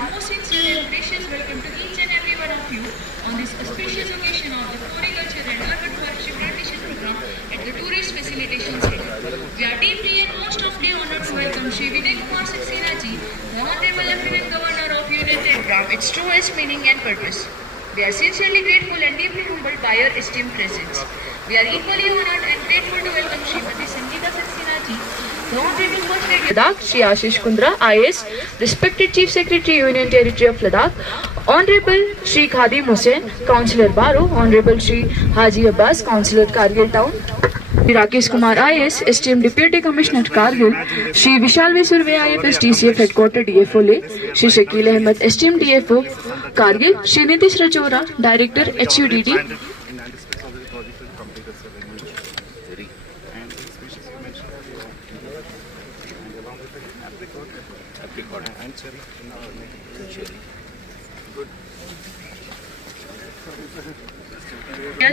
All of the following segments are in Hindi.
our most sincere and gracious welcome to each and every one of you on this auspicious occasion of the Floriculture and Urban Forestry Plantation Program at the Tourist Facilitation Center. We are deeply and most humbly honored to welcome Shri Vinay Kumar Saxena ji, the Honorable Lieutenant Governor of Union Territory, its truest meaning and purpose. We are sincerely grateful and deeply humbled by your esteemed presence. We are equally honored and grateful to welcome Srimati Sangeeta Saxena ji, the Honorable First Lady Ladakh, Shri Ashish Kundra, IAS, respected Chief Secretary, Union Territory of Ladakh, Honorable Shri Khadim Hussain, Councillor Baro, Honorable Shri Haji Abbas, Councillor Kargil Town, Shri Rakesh Kumar IAS, esteemed Deputy Commissioner Kargil, Shri Vishal V. Surve IFS TCF Headquarter DFO Le, Shri Shakil Ahmed, esteemed DFO Kargil, Shri Nitish Rajora, Director HUDD,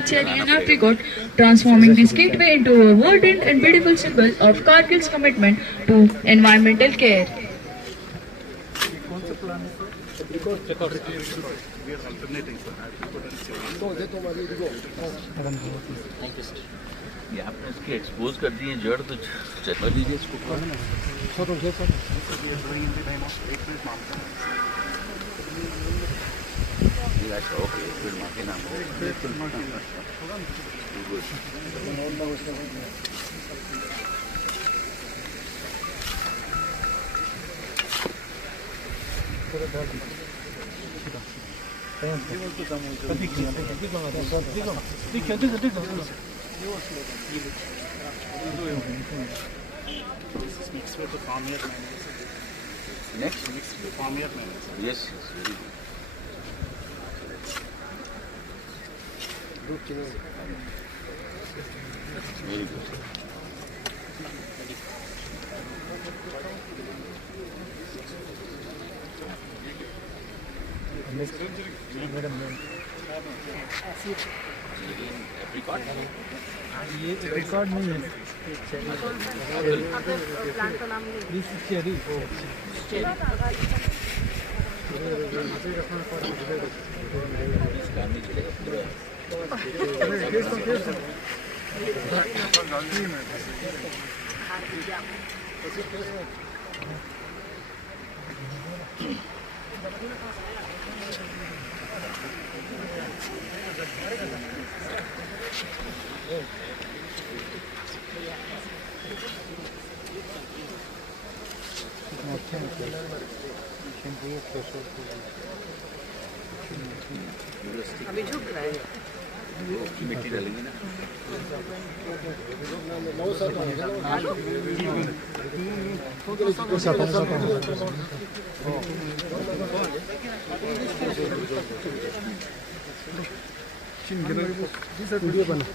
cherry and apricot, transforming this gateway into a verdant and beautiful symbol of Kargil's commitment to environmental care. ये आपने इसकी एक्सपोज कर दी है जड़ तो चला दीजिए इसको ओके फिर माफी नाम This is mixed with the farmyard mayonnaise. Next Mixed with the farmyard mayonnaise. Yes very good very good ये रिकॉर्ड नहीं है चेरी अभी झुक रहा है मिट्टी डालेंगे ना वीडियो बना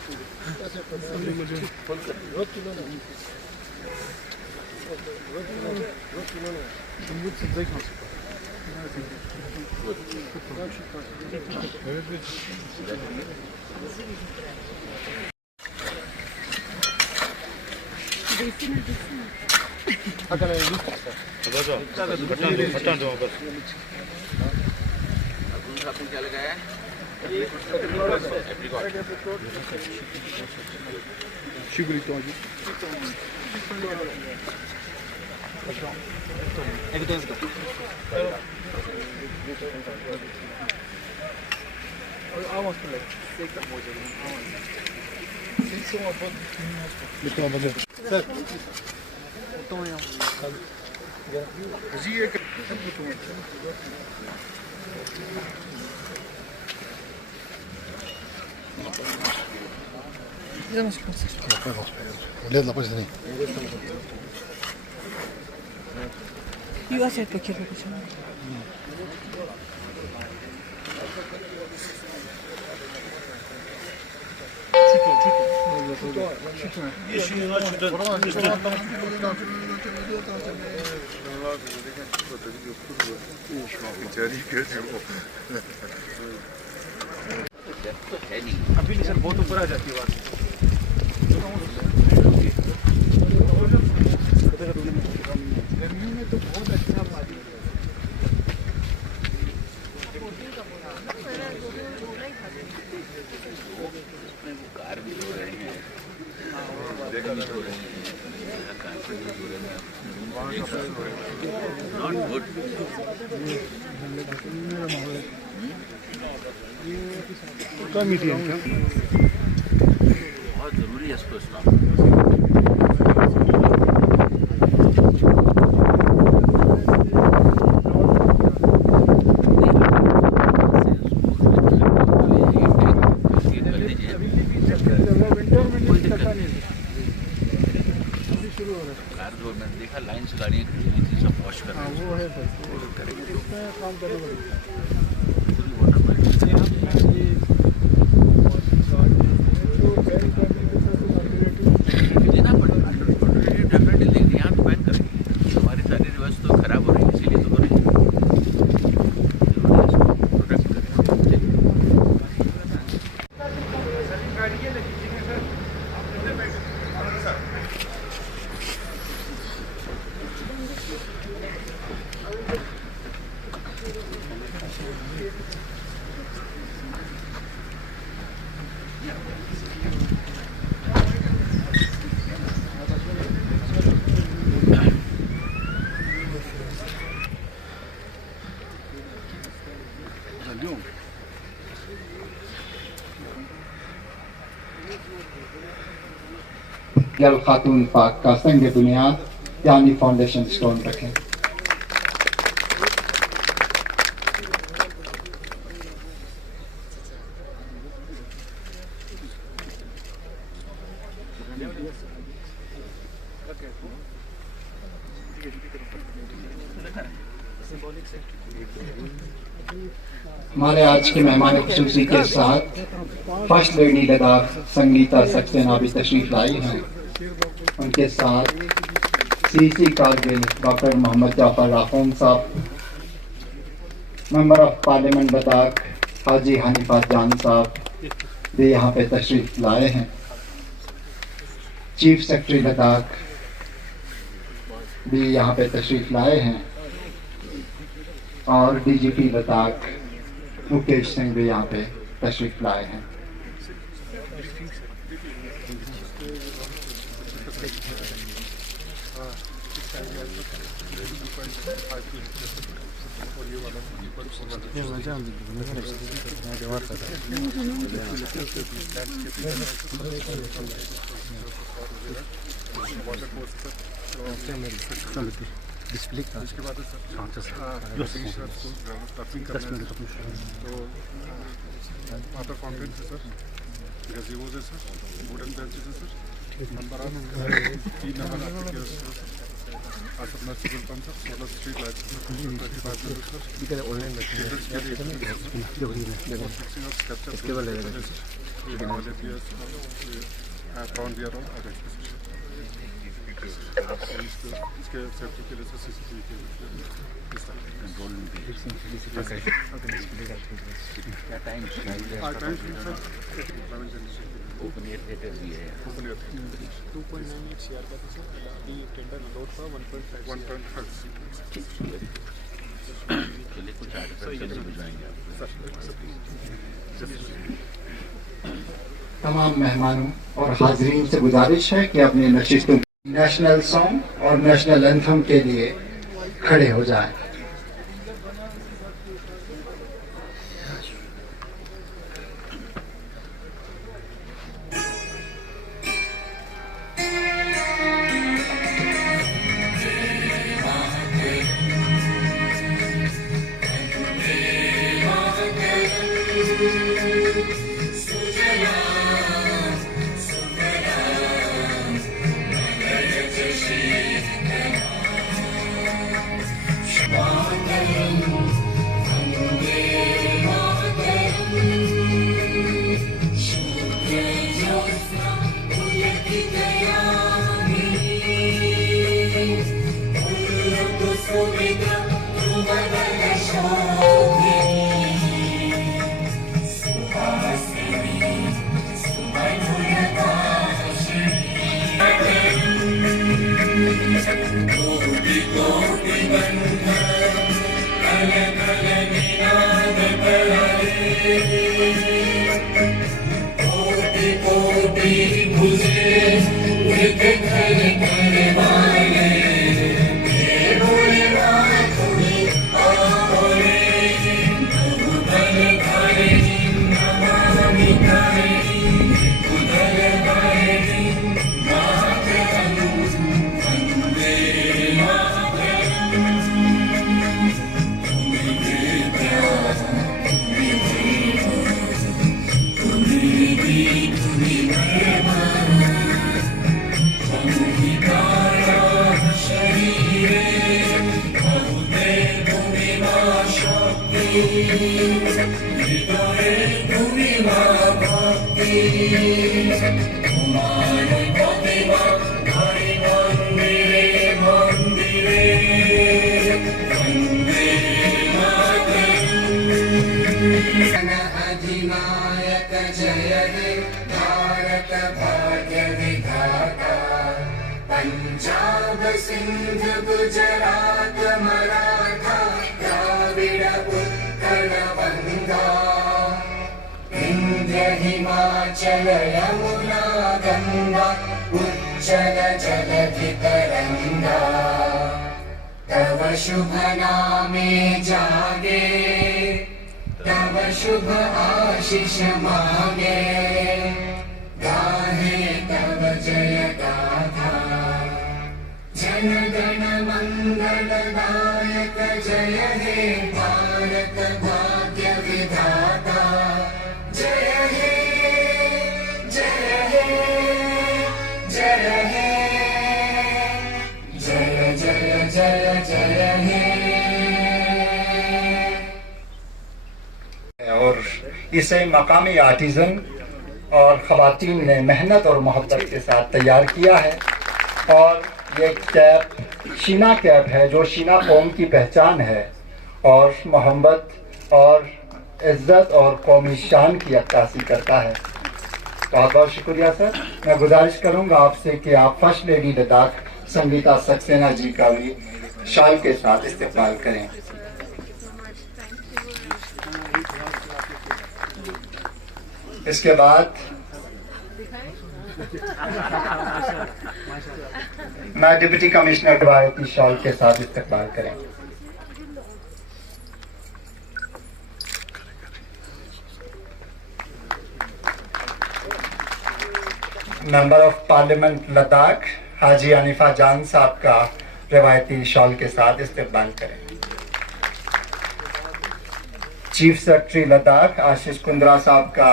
आपने क्या लगाया Лет написаний. You are set picture location. अभी नहीं सर बहुत ऊपर आ जाती है बात गर्मियों में तो बहुत अच्छा पानी क्या मीडियम का बहुत ज़रूरी है इसको इस्लाम। कार जो मैंने देखा लाइन से गाड़ियाँ खड़ी हुई थी, सब वॉश कर रहे हैं। वो है सर, वो करेंगे इसमें काम करना पड़ेगा। वाटर देना पड़ेगा, डेफिनेटली लेकिन यहाँ तो बैन करेंगे। हमारी सारी रिवर्स तो खराब हो रही है, इसीलिए तो हो रही है। जरूरी है इसको प्रोटेक्ट करें। जल खातून पाक का संग बुनियाद यानी फाउंडेशन स्टोन रखें। हमारे आज के मेहमान खुसूसी के साथ फर्स्ट लेडी लद्दाख संगीता सक्सेना भी तशरीफ लाई हैं। उनके साथ सीसी कारगिल डॉक्टर मोहम्मद जाफर राफोन साहब, member of parliament Ladakh Haji Hanifa जान साहब भी यहाँ पे तशरीफ लाए हैं। चीफ सेक्रेटरी लद्दाख भी यहाँ पे तशरीफ लाए हैं और डीजीपी लद्दाख मुकेश सिंह भी यहाँ पे तशरीफ लाए हैं। डिस्प्ले का इसके बाद वाटर फाउंटेन है सर, गज़ेबोज़ है सर, वुडन बेंचेस है sir, number of 3 number submersible pump sir, 16 street lights sir, 35 sir, online इसके बाद लगेगा सर, फाउंड दिया रहा है इसके सेफ्टी के लिए सर सीसीटीवी के कंट्रोल में क्या टाइम ओपन एयर थिएटर भी है। 2.98 CR का सर, अभी टेंडर लोड का 1.5 चलिए कुछ आर्टिफिशियल भिजवाएंगे तमाम मेहमानों और हाजरीन से गुजारिश है कि अपनी नशिस्तों नेशनल सॉन्ग और नेशनल एंथम के लिए खड़े हो जाएं। अधिनायक जय हे भारत भाग्य विधाता पंजाब सिंध गुजरात मराठा द्राविड़ उत्कल बंगा विंध्य हिमाचल यमुना गंगा उच्चल जलधि तरंगा तव शुभ नामे जागे तव शुभ आशीष मांगे गाहे तव जय गाथा जन गण मंगल दायक जय हे भारत भाग्य विधाता जय हे जय हे जय हे जय जय जय जय हे। और इसे मकामी आर्टिज़न और ख़वातीन ने मेहनत और मोहब्बत के साथ तैयार किया है। और ये कैप शीना कैप है जो शीना कौम की पहचान है और मोहब्बत और इज़्ज़त और कौमी शान की अक्कासी करता है। बहुत बहुत शुक्रिया सर। मैं गुजारिश करूँगा आपसे कि आप फर्स्ट लेडी लद्दाख संगीता सक्सेना जी का भी शाल के साथ इस्तेमाल करें। इसके बाद मैं डिप्टी कमिश्नर रवायती शॉल के साथ इस्तेमाल करें। मेंबर ऑफ पार्लियामेंट लद्दाख हाजी अनीफा जान साहब का रवायती शॉल के साथ इस्तेमाल करें। चीफ सेक्रेटरी लद्दाख आशीष कुंद्रा साहब का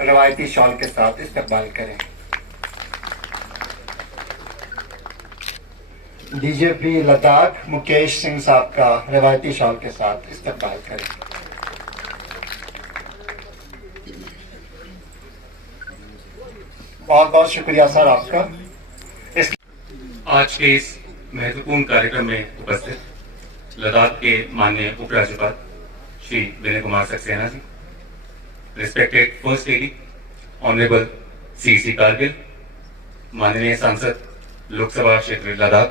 रवायती शॉल के साथ इस्तेमाल करें। डीजीपी लद्दाख मुकेश सिंह साहब का रवायती शॉल के साथ इस्तेमाल करें। बहुत बहुत शुक्रिया सर आपका। आज के इस महत्वपूर्ण कार्यक्रम में उपस्थित लद्दाख के माननीय उपराज्यपाल Shri Vinay Kumar Saxena ji, respected first lady honourable सी कारगिल, माननीय सांसद लोकसभा क्षेत्र लद्दाख,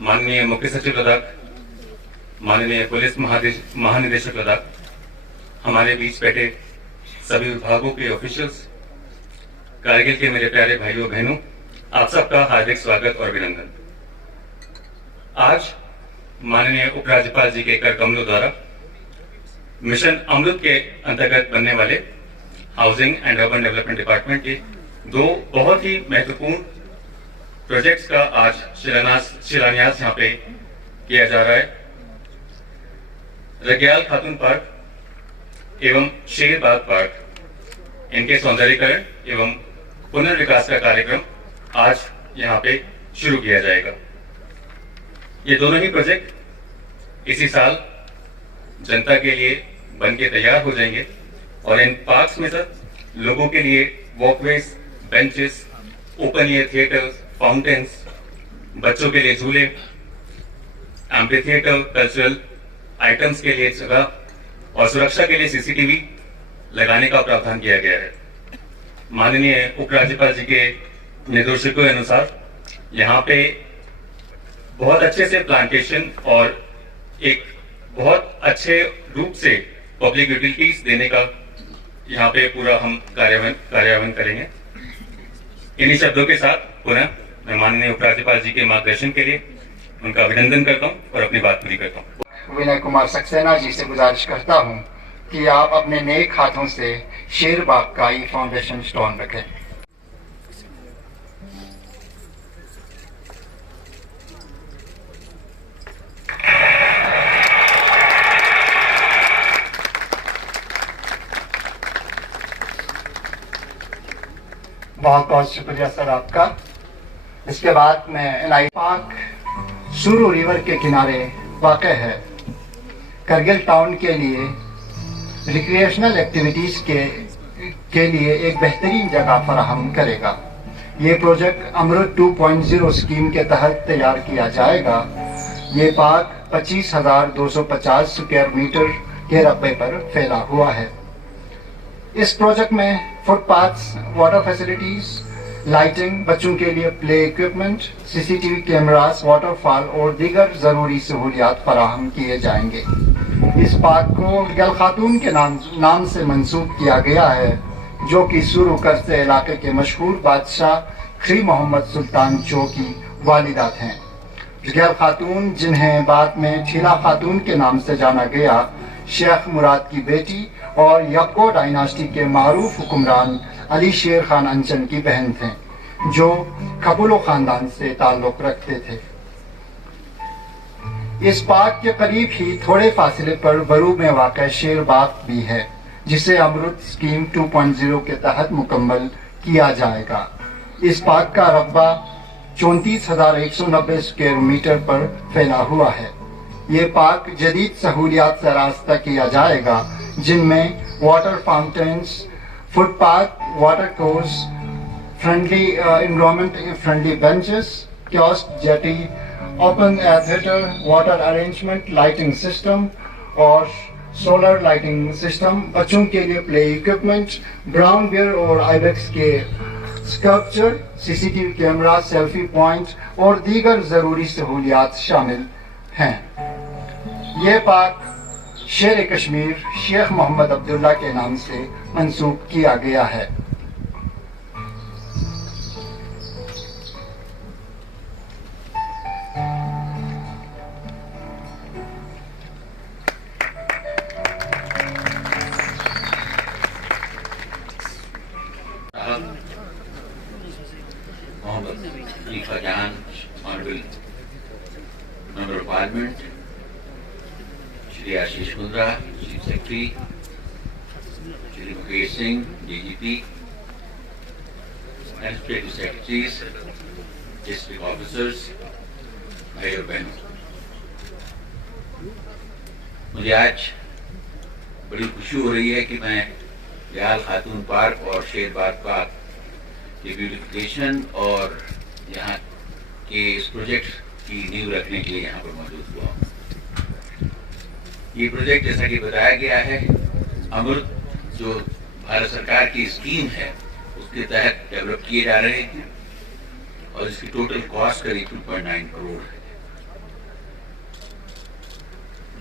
माननीय मुख्य सचिव लद्दाख, माननीय पुलिस महानिदेशक लद्दाख, हमारे बीच बैठे सभी विभागों के ऑफिशियल्स, कारगिल के मेरे प्यारे भाइयों बहनों, आप सबका हार्दिक स्वागत और अभिनंदन। आज माननीय उपराज्यपाल जी के कर कमलों द्वारा मिशन अमृत के अंतर्गत बनने वाले housing and urban development department के दो बहुत ही महत्वपूर्ण प्रोजेक्ट्स का आज शिलान्यास यहाँ पे किया जा रहा है। रग्याल खातून पार्क एवं शेरबाग पार्क, इनके सौंदर्यीकरण एवं पुनर्विकास का कार्यक्रम आज यहाँ पे शुरू किया जाएगा। ये दोनों ही प्रोजेक्ट इसी साल जनता के लिए बन के तैयार हो जाएंगे और इन पार्क्स में सर लोगों के लिए walkways, benches, open air theatres, fountains, बच्चों के लिए झूले, एम्पी थिएटर, कल्चरल आइटम्स के लिए जगह और सुरक्षा के लिए सीसीटीवी लगाने का प्रावधान किया गया है। माननीय उपराज्यपाल जी के निर्देशों के अनुसार यहाँ पे बहुत अच्छे से प्लांटेशन और एक बहुत अच्छे रूप से पब्लिक यूटिलिटीज देने का यहाँ पे पूरा हम कार्यान्वयन करेंगे। इन्हीं शब्दों के साथ पुनः मैं माननीय उपराज्यपाल जी के मार्गदर्शन के लिए उनका अभिनंदन करता हूँ और अपनी बात पूरी करता हूँ। विनय कुमार सक्सेना जी से गुजारिश करता हूँ कि आप अपने नेक हाथों से शेरबाग का ई फाउंडेशन स्टोन रखें। बहुत बहुत शुक्रिया सर आपका। इसके बाद में एनआई पार्क सुरू रिवर के किनारे वाक़ है। करगिल टाउन के लिए रिक्रिएशनल एक्टिविटीज़ के लिए एक बेहतरीन जगह फराहम करेगा। ये प्रोजेक्ट अमृत 2.0 स्कीम के तहत तैयार किया जाएगा। ये पार्क 25,250 स्क्वायर मीटर के रकबे पर फैला हुआ है। इस प्रोजेक्ट में फुटपाथ्स, वाटर फैसिलिटीज, लाइटिंग, बच्चों के लिए play equipment, CCTV cameras, waterfall और दीगर ज़रूरी सहूलियात फराहम किए जाएंगे। इस पार्क को गल खातून के नाम से मंसूब किया गया है, जो कि शुरू करते इलाके के मशहूर बादशाह खरी मोहम्मद सुल्तान चो की वालिदा हैं। गल खातून, जिन्हें बाद में ठीला खातून के नाम से जाना गया, शेख मुराद की बेटी और यक्को डायनास्टी के मारूफ हुक्मरान अली शेर खान अंचन की बहन थे, जो कबूलो खानदान से ताल्लुक रखते थे। इस पार्क के करीब ही थोड़े फासले पर बरू में वाक़ शेर बाग भी है, जिसे अमृत स्कीम 2.0 के तहत मुकम्मल किया जाएगा। इस पार्क का रकबा 34,190 स्क्वायर मीटर पर फैला हुआ है। ये पार्क जदीद सहूलियात से रास्ता किया जाएगा, जिनमें water fountains, footpath, water course, friendly environment friendly benches, kiosk, jetty, open air theatre, water arrangement, lighting system और सोलर लाइटिंग सिस्टम, बच्चों के लिए प्ले इक्विपमेंट, ब्राउन बियर और आइबेक्स के sculpture, CCTV camera, selfie point और दीगर ज़रूरी सहूलियात शामिल हैं। यह पार्क शेर कश्मीर शेख मोहम्मद अब्दुल्ला के नाम से मंसूब किया गया है। Member of Parliament, Shri Ashish Kundra, Chief Secretary, Shri Mukesh Singh, DGP, and State Secretaries, District Officers, भाई और बहनों, मुझे आज बड़ी खुशी हो रही है कि मैं दयाल खातून पार्क और शेर बाग पार्क की ब्यूटिफिकेशन और यहाँ के इस प्रोजेक्ट की नींव रखने के लिए यहाँ पर मौजूद हुआ हूँ। ये प्रोजेक्ट जैसा कि बताया गया है, अमृत जो भारत सरकार की स्कीम है उसके तहत डेवलप किए जा रहे हैं और इसकी टोटल कॉस्ट करीब 2.9 करोड़ है।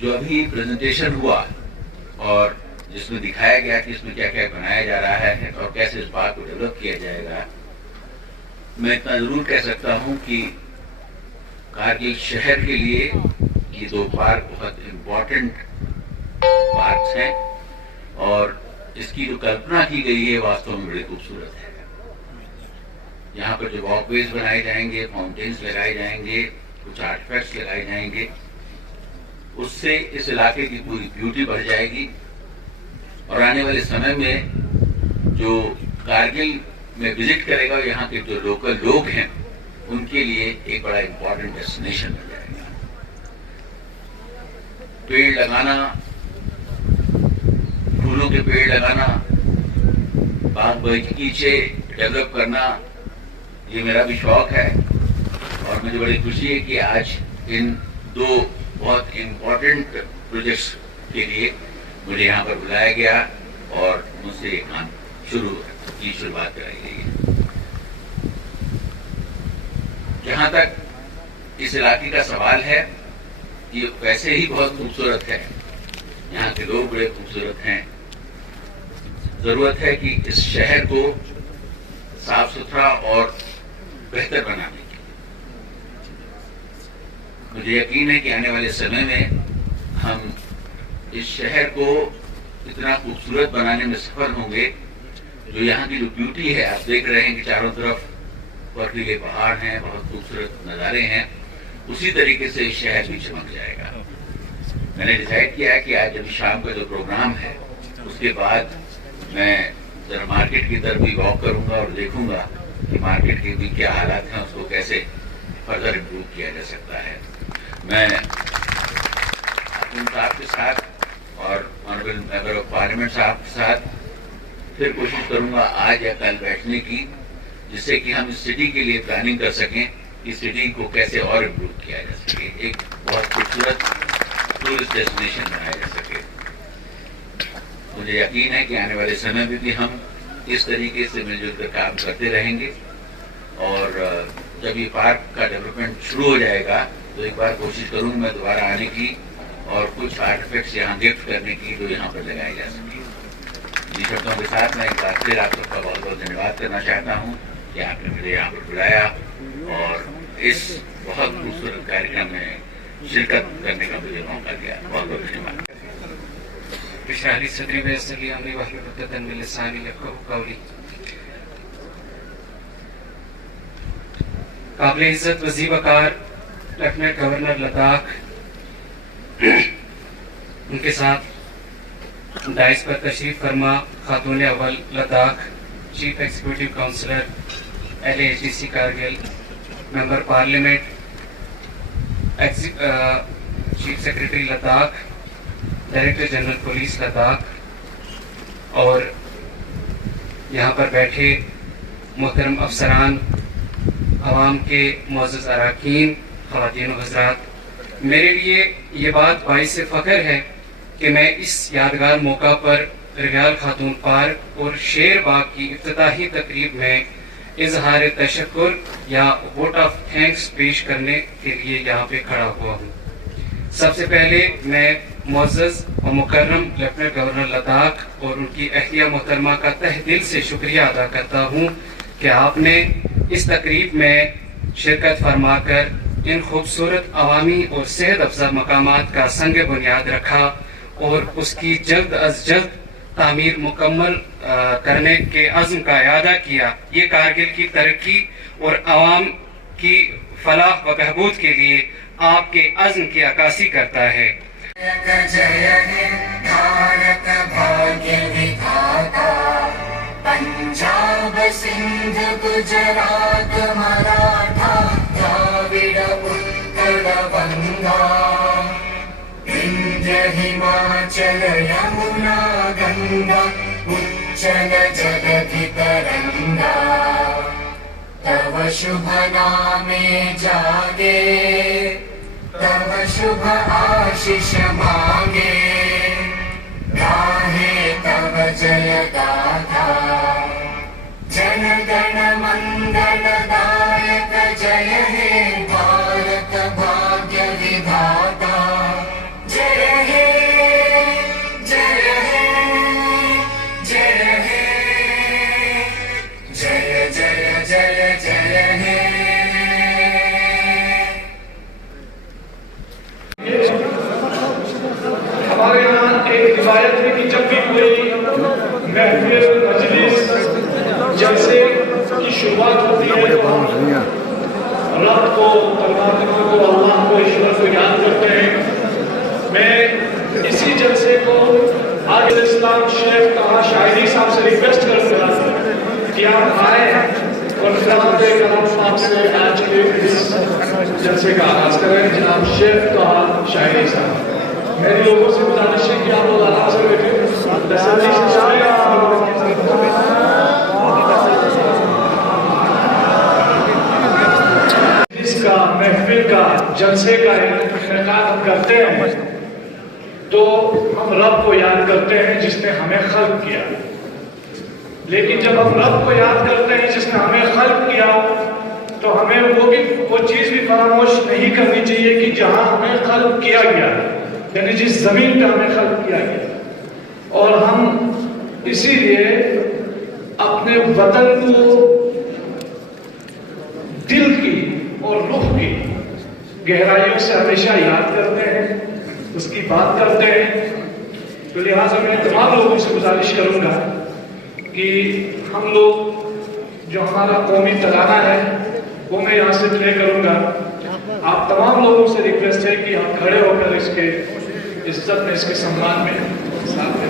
जो अभी प्रेजेंटेशन हुआ और जिसमें दिखाया गया कि इसमें क्या क्या बनाया जा रहा है और कैसे इस बात को डेवलप किया जाएगा, मैं इतना जरूर कह सकता हूं कि कारगिल शहर के लिए ये दो पार्क बहुत इम्पोर्टेंट पार्क्स हैं और इसकी जो कल्पना की गई है वास्तव में बड़ी खूबसूरत है। यहाँ पर जो वॉकवेज बनाए जाएंगे, फाउंटेन्स लगाए जाएंगे, कुछ आर्टिफैक्ट्स लगाए जाएंगे, उससे इस इलाके की पूरी ब्यूटी बढ़ जाएगी और आने वाले समय में जो कारगिल में विजिट करेगा, यहाँ के जो लोकल लोग हैं उनके लिए एक बड़ा इम्पोर्टेंट डेस्टिनेशन बन जाएगा। पेड़ लगाना, फूलों के पेड़ लगाना, बाग बगीचे डेवलप करना, ये मेरा भी शौक है और मुझे बड़ी खुशी है कि आज इन दो बहुत इम्पोर्टेंट प्रोजेक्ट्स के लिए मुझे यहाँ पर बुलाया गया और मुझसे ये काम की शुरुआत कराई गई है। जहाँ तक इस इलाके का सवाल है, ये वैसे ही बहुत खूबसूरत है, यहाँ के लोग बड़े खूबसूरत हैं। जरूरत है कि इस शहर को साफ सुथरा और बेहतर बनाने की। मुझे यकीन है कि आने वाले समय में हम इस शहर को इतना खूबसूरत बनाने में सफल होंगे। जो यहाँ की जो ब्यूटी है, आप देख रहे हैं कि चारों तरफ बर्फीले पहाड़ हैं, बहुत खूबसूरत नज़ारे हैं, उसी तरीके से इस शहर भी चमक जाएगा। मैंने डिसाइड किया है कि आज जब शाम का जो प्रोग्राम है उसके बाद मैं जरा मार्केट की तरफ भी वॉक करूंगा और देखूंगा कि मार्केट के भी क्या हालात हैं, उसको कैसे फर्दर इम्प्रूव किया जा सकता है। मैं खातून साहब के साथ और ऑनरेबल मेंबर ऑफ पार्लियामेंट साहब के साथ फिर कोशिश करूंगा आज या कल बैठने की, जिससे कि हम इस सिटी के लिए प्लानिंग कर सकें, इस सिटी को कैसे और इम्प्रूव किया जा सके, एक बहुत खूबसूरत टूरिस्ट डेस्टिनेशन बनाया जा सके। मुझे यकीन है कि आने वाले समय में भी हम इस तरीके से मिलजुल कर काम करते रहेंगे और जब ये पार्क का डेवलपमेंट शुरू हो जाएगा तो एक बार कोशिश करूंगा मैं दोबारा आने की और कुछ आर्टिफैक्ट्स यहाँ गिफ्ट करने की जो यहाँ पर लगाए जा सके। इन शब्दों के साथ मैं एक बार फिर आप सबका बहुत बहुत धन्यवाद करना चाहता हूँ कि आपने मुझे यहाँ पर बुलाया और इस बहुत खूबसूरत कार्यक्रम में शिरकत करने का मुझे मौका दिया। बहुत बहुत धन्यवाद। बिशराली सदरी वयस्सली अमरी वहलुल उक़दतन मिन लिसानी यफ़क़हू क़ौली। काबिल इज़्ज़त वज़ीर वक़ार लेफ्टिनेंट गवर्नर लद्दाख, उनके साथ डाइस पर तशरीफ फरमा खातून अव्वल Ladakh, chief executive counsellor LAHDC Kargil, member parliament, chief secretary Ladakh, director general police Ladakh और यहाँ पर बैठे मोहतरम अफसरान, आवाम के मुअज़्ज़ज़ अरकान, ख़वातीन व हज़रात, मेरे लिए ये बात बाइस फ़ख्र है कि मैं इस यादगार मौका पर रियाल खातून पार्क और शेर बाग की इफ्तिताही तकरीब में इजहार तशक्कुर या वोट ऑफ थैंक्स पेश करने के लिए यहाँ पे खड़ा हुआ हूँ। सबसे पहले मैं मुअज़्ज़ज़ और मुकर्रम लेफ्टिनेंट गवर्नर लद्दाख और उनकी अहलिया मोहतरमा का तहे दिल से शुक्रिया अदा करता हूँ कि आपने इस तकरीब में शिरकत फरमाकर इन खूबसूरत अवामी और सेहत अफजा मकामात का संग बुनियाद रखा और उसकी जल्द अज जल्द तामीर मुकम्मल करने के अज़्म का इरादा किया। ये कारगिल की तरक्की और आवाम की फलाह व बहबूद के लिए आपके अज़्म की अक्कासी करता है। जय हे भारत भाग्य विधाता, पंजाब सिंध गुजरात मराठा द्राविड़ उत्कल बंगा, विंध्य हिमाचल यमुना गंगा उच्चल जगति तरंगा, तव शुभ नामे जागे, तव शुभ आशीष मांगे, गाहे तव जय गाथा, जन गण मंगल दायक जय हे भारत भाग्य विधाता, जय हे जय हे जय हे जय जय जय जय हे। हमारे यहाँ एक रिवायत है कि जब भी कोई महफिल मजलिस जलसे की शुरुआत होती है रब को, परमात्मा को, अल्लाह को, ईश्वर को याद करते हैं। मैं इसी जलसे को आज इस्लाम शेख कहा शायरी साहब से रिक्वेस्ट करूँगा कि आप आए और कलाम से आज के इस जलसे का आगाज करें। जनाब शेख कहा शायरी साहब, मेरे लोगों से गुजारिश है कि आप लोग आराम से बैठे तसल्ली से सुने। इसका महफिल का जलसे का इनेकाद हम करते हैं तो हम रब को याद करते हैं जिसने हमें खल्क किया। लेकिन जब हम रब को याद करते हैं जिसने हमें खल्क किया तो हमें वो चीज भी फरामोश नहीं करनी चाहिए कि जहां हमें खल्क किया गया, यानी जिस जमीन पे हमें खल्क किया गया। और हम इसीलिए अपने वतन को दिल की और रूह की गहराइयों से हमेशा याद करते हैं, उसकी बात करते हैं। तो लिहाजा मैं तमाम लोगों से गुजारिश करूंगा कि हम लोग जो हमारा कौमी तराना है वो मैं यहाँ से प्ले करूंगा। आप तमाम लोगों से रिक्वेस्ट है कि आप खड़े होकर इसके इज्जत में, इसके सम्मान में साथ में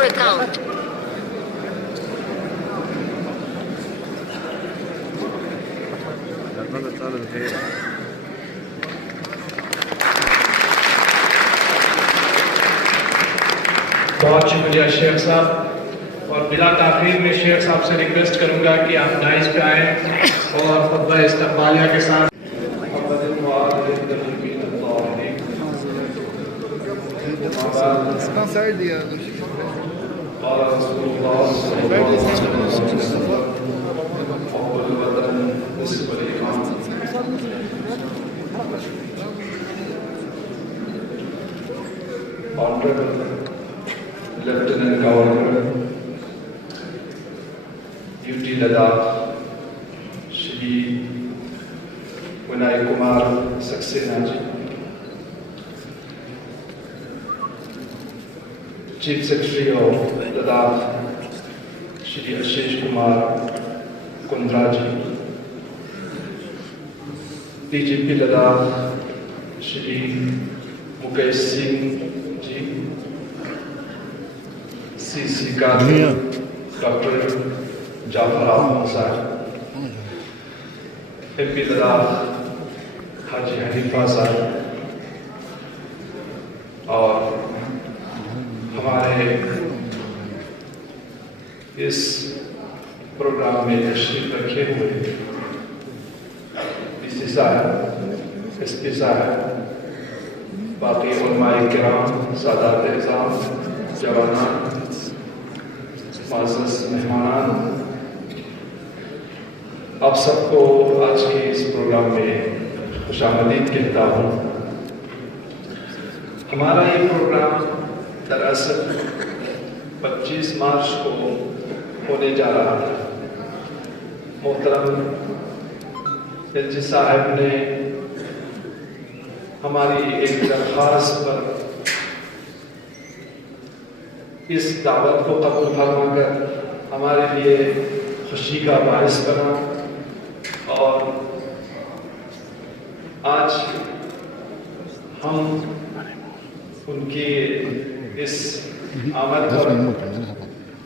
your account. बहुत शुक्रिया शेख साहब। और बिला ताखीर में शेख साहब से रिक्वेस्ट करूंगा कि आप डाइस पे आए और खुतबा इस्तक़बालिया के साथ Lieutenant Governor, UT Ladakh, Shri Vinay Kumar Saxena ji, Chief Secretary of Ladakh, Shri Ashish Kumar Kundra ji, DGP Ladakh, Shri Mukesh Singh ji, CC Kadri, Dr. Jafar Ahmad Sahib, MP Ladakh Haji Hanifa Sahib, और हमारे इस प्रोग्राम में तशरीफ रखे हुए DC साहब, SP साहब, बाकी उलमाए किराम, सादात एज़ाम, जवानान, माज़ज़ मेहमान, आप सबको आज के इस प्रोग्राम में खुशामदीद कहता हूँ। हमारा ये प्रोग्राम दरअसल 25 मार्च को होने जा रहा था। मोहतरम एलजी साहब ने हमारी एक दरख्वास्त पर इस दावत को कबूल फरमाकर हमारे लिए खुशी का बायस बना, और आज हम उनकी इस आमद पर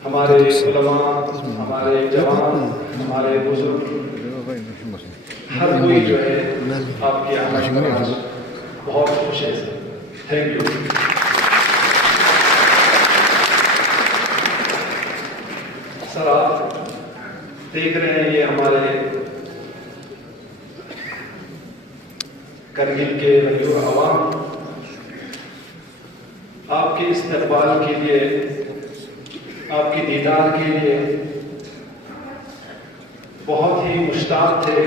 हमारे उलमा, हमारे जवान, हमारे बुजुर्ग, हर कोई जो है आपकी आमद पर आज बहुत खुश है। Thank you. सर, आप देख रहे हैं ये हमारे करगिल के मजूर अवाम आपके इस्तकबाल के लिए, आपकी दीदार के लिए बहुत ही मुश्ताक थे।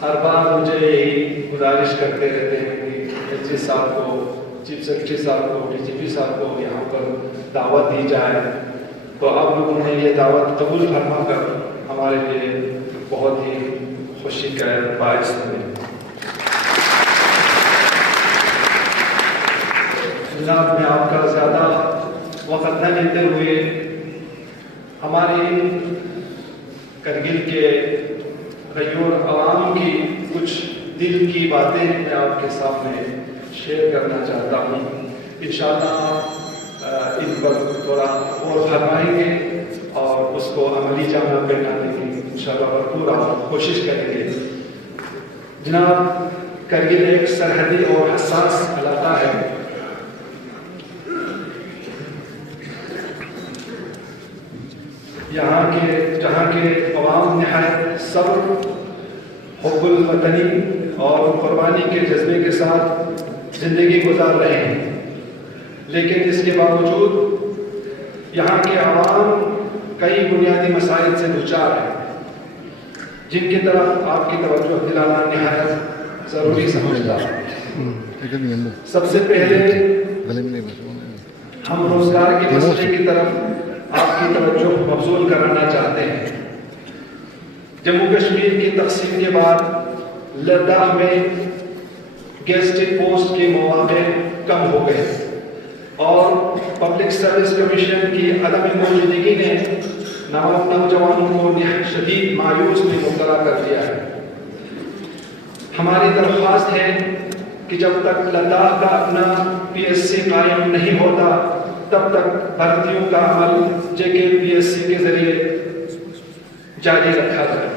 हर बार मुझे यही गुजारिश करते रहते हैं कि एलजी साहब को, चीफ सेक्रेटरी साहब को, DGP साहब को यहाँ पर दावत दी जाए, तो अब लोगों ने ये दावत कबूल फरमा कर हमारे लिए बहुत ही खुशी का बायस बने। जनाब, मैं आपका ज़्यादा वक्त न लेते हुए हमारी करगिल के गयूर अवाम की कुछ दिल की बातें मैं आपके सामने शेयर करना चाहता हूँ। इंशाअल्लाह इन पर थोड़ा और फरमाएंगे और उसको अमली जामा पहनाने की इंशाअल्लाह भरपूर आप कोशिश करेंगे। जनाब, करगिल एक सरहदी और हसास इलाका है। जहाँ के अवाम नहायत सब्र, हुब्बुल वतनी और कुर्बानी के जज्बे के साथ जिंदगी गुजार रहे हैं, लेकिन इसके बावजूद यहाँ के अवाम कई बुनियादी मसाइल से दुचार हैं, जिनकी तरफ आपकी तवज्जो दिलाना निहायत ज़रूरी समझता है। सबसे पहले हम रोजगार के मसले की तरफ आपकी तवज्जो मबसूल कराना चाहते हैं। जम्मू कश्मीर की तकसीम के बाद लद्दाख में गेस्टेड पोस्ट के मौके कम हो गए और पब्लिक सर्विस कमीशन की अदम मौजूदगी ने नौजवानों को निहायत शदीद मायूस में मुब्तला कर दिया है। हमारी दरख्वास्त है कि जब तक लद्दाख का अपना PSC कायम नहीं होता, तब तक भर्तियों का अमल JKPSC के जरिए जारी रखा जाए।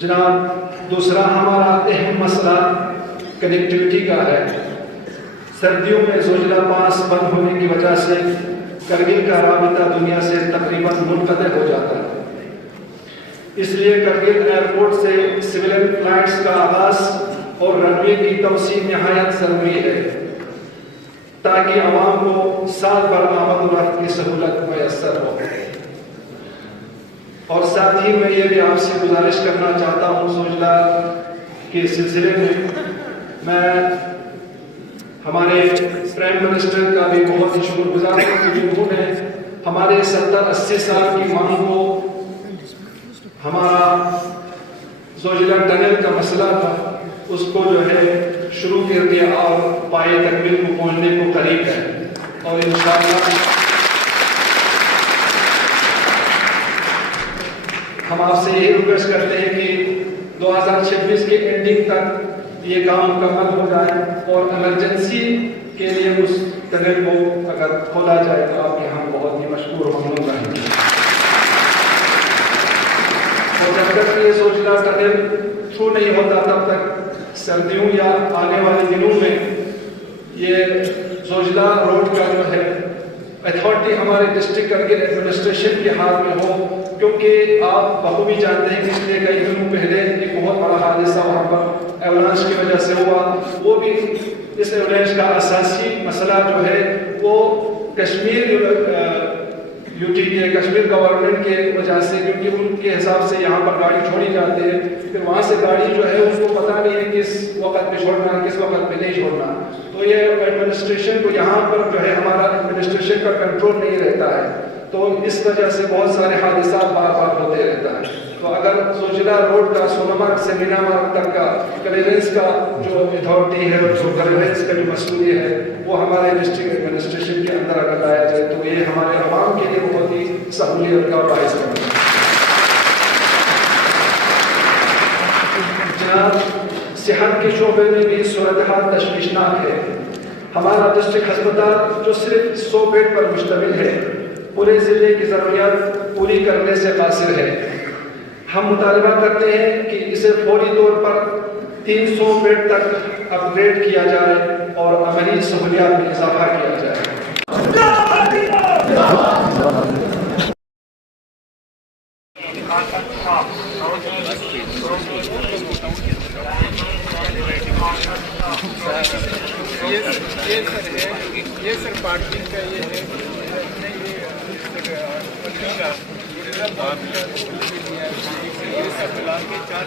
जनाब, दूसरा हमारा अहम मसला कनेक्टिविटी का है। सर्दियों में जोजिला पास बंद होने की वजह से करगिल का राबिता दुनिया से तकरीबन मुनक़ते हो जाता है। इसलिए करगिल एयरपोर्ट से सिविलियन फ्लाइट्स का आगाज और रनवे की तवसील निहायत जरूरी है ताकि आवाम को साल भर आमद रफ्त की सहूलत मैसर हो। और साथ ही मैं ये भी आपसे गुजारिश करना चाहता हूँ, जोजिला के सिलसिले में मैं हमारे प्राइम मिनिस्टर का भी बहुत ही शुक्रगुजार हूँ कि उन्होंने हमारे 70-80 साल की मांग को, हमारा जोजिला टनल का मसला था, उसको जो है शुरू कर दिया और पाए तकमील को पहुंचने को करीब है। और इंशाअल्लाह हम आपसे यही रिक्वेस्ट करते हैं कि 2026 के एंडिंग तक ये काम मुकम्मल हो जाए और इमरजेंसी के लिए उस टनल को अगर खोला जाए तो आपके हम बहुत ही मशहूर ममनून रहेंगे। और जब तक ये जोजिला टनल थ्रू नहीं होता तब तक सर्दियों या आने वाले दिनों में ये जोजिला रोड का जो है अथॉरिटी हमारे डिस्ट्रिक्ट करगिल एडमिनिस्ट्रेशन के हाथ में हो, क्योंकि आप बखूबी जानते हैं कि पिछले कई दिनों पहले एक बहुत बड़ा हादसा वहाँ पर एवलांच की वजह से हुआ। वो भी इस एवलांच का असासी मसला जो है वो कश्मीर यूटी के कश्मीर गवर्नमेंट के वजह से, क्योंकि उनके हिसाब से यहाँ पर गाड़ी छोड़ी जाती है, फिर वहाँ से गाड़ी जो है उनको पता नहीं है किस वक्त पे छोड़ना किस वक्त पे नहीं छोड़ना। तो ये एडमिनिस्ट्रेशन को यहाँ पर जो है हमारा एडमिनिस्ट्रेशन का कंट्रोल नहीं रहता है, तो इस वजह से बहुत सारे हादसा बार बार होते रहता है। तो अगर जोजिला रोड का सोनमार्ग से मीनामार्ग तक का क्लियरेंस का जो अथॉरिटी है, जो क्लियरेंस का जो मसूली है, वो हमारे डिस्ट्रिक्ट एडमिनिस्ट्रेशन के अंदर अगर लाया जाए तो ये हमारे आवाम के लिए बहुत ही सहूलियत का बायस बनेगा। जनाब, सेहत के शोबे में भी सूरत हाल तशवीशनाक है। हमारा डिस्ट्रिक्ट अस्पताल जो सिर्फ 100 बेड पर मुश्तमिल है, पूरे जिले की जरूरियात पूरी करने से कासिर है। हम मुतालबा करते हैं कि इसे फौरी तौर पर 300 बेड तक अपग्रेड किया जाए और अमली सहूलियात में इजाफा किया जाए। ये सर पार्किंग का ये है, ये सब मिला के 4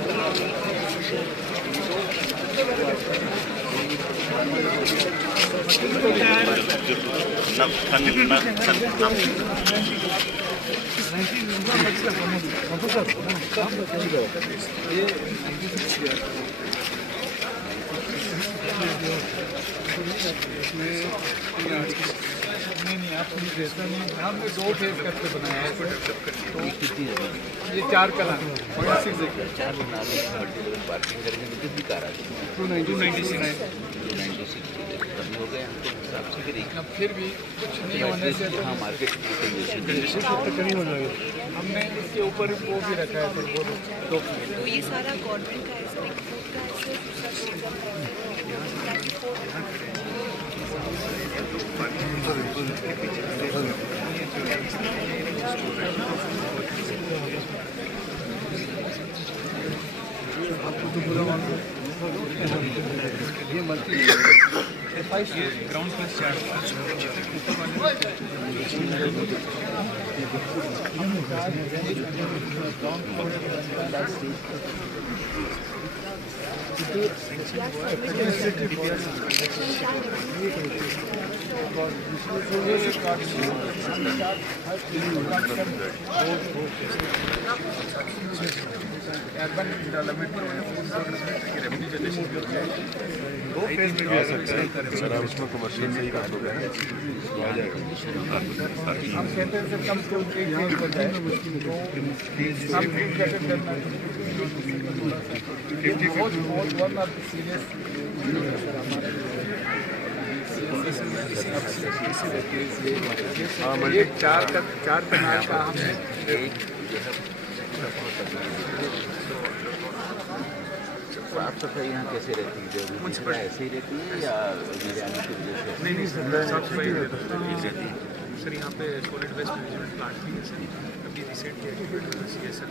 नहीं आपने जैसा नहीं, हमने 2 फेज करके बनाया है। तो ये 4 कला 0.6 पार्किंग करके कितनी कार आ गई? 296 हो गए फिर भी कुछ नहीं होने से तो मार्केट कंडीशन हो जाएगा। हमने इसके ऊपर वो भी रखा है फिर वो तो ये सारा गवर्नमेंट का ये multi ground plus 4 urban development revenue generation दो फेज में भी आ सकता है सर। आप इसमें कमर्शियल से ही बात हो गया है, आ जाएगा। हम कहते हैं सर कम टू एक फेज होता है, हम फील्ड कैटर करना बहुत one of the serious sir हमारे ये चार कनाल का हमने साफ सफाई यहाँ कैसे रहती है? म्यूनसिपल ऐसे ही रहती है या निगरानी की वजह से? नहीं सर, साफ सफाई रहती है सर। यहाँ पे सॉलिड वेस्ट मैनेजमेंट प्लांट भी है सर। अभी रिसेंटली CSL